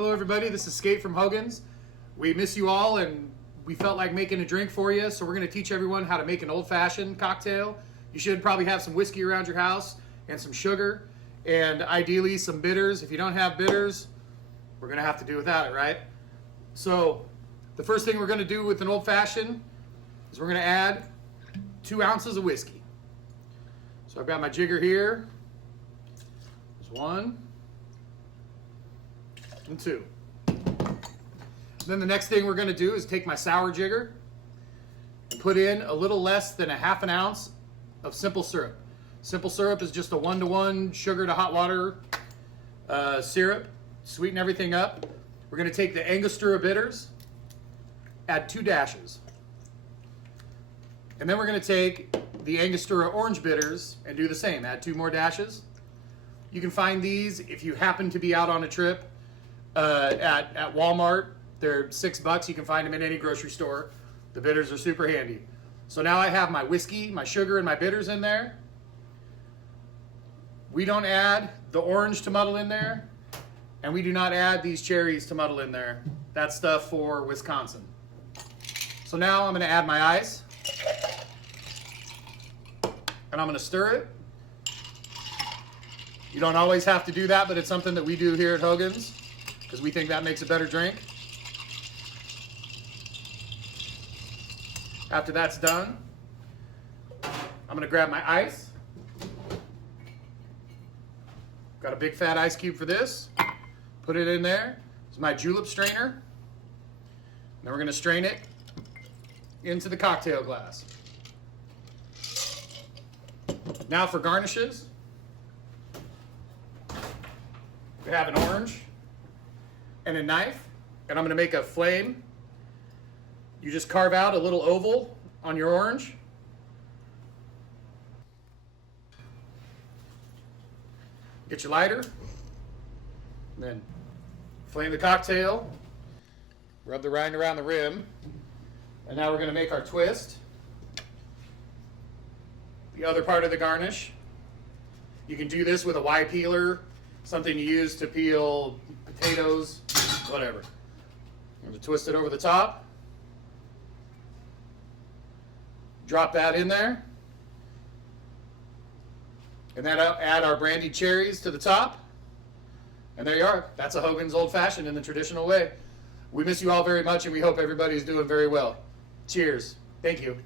Hello everybody, this is Skate from Hogan's. We miss you all and we felt like making a drink for you, so we're going to teach everyone how to make an old-fashioned cocktail. You should probably have some whiskey around your house and some sugar and ideally some bitters. If you don't have bitters, we're going to have to do without it, right? So the first thing we're going to do with an old-fashioned is we're going to add 2 ounces of whiskey. So I've got my jigger here. There's 1 and 2. Then the next thing we're going to do is take my sour jigger and put in a little less than a ½ ounce of simple syrup. Simple syrup is just a 1-to-1 sugar to hot water syrup. Sweeten everything up. We're going to take the Angostura bitters, add 2 dashes. And then we're going to take the Angostura orange bitters and do the same. Add 2 more dashes. You can find these if you happen to be out on a trip at Walmart. They're $6. You can find them in any grocery store. The bitters are super handy. So now I have my whiskey, my sugar, and my bitters in there. We don't add the orange to muddle in there, and we do not add these cherries to muddle in there. That's stuff for Wisconsin. So now I'm going to add my ice, and I'm going to stir it. You don't always have to do that, but it's something that we do here at Hogan's because we think that makes a better drink. After that's done, I'm going to grab my ice. Got a big fat ice cube for this. Put it in there. It's my julep strainer. Then we're going to strain it into the cocktail glass. Now for garnishes. We have an orange and a knife, and I'm going to make a flame. You just carve out a little oval on your orange. Get your lighter, and then flame the cocktail, rub the rind around the rim, and now we're going to make our twist. The other part of the garnish, you can do this with a Y peeler, something you use to peel potatoes, whatever. I'm going to twist it over the top. Drop that in there. And then I'll add our brandied cherries to the top. And there you are. That's a Hogan's Old Fashioned in the traditional way. We miss you all very much, and we hope everybody's doing very well. Cheers. Thank you.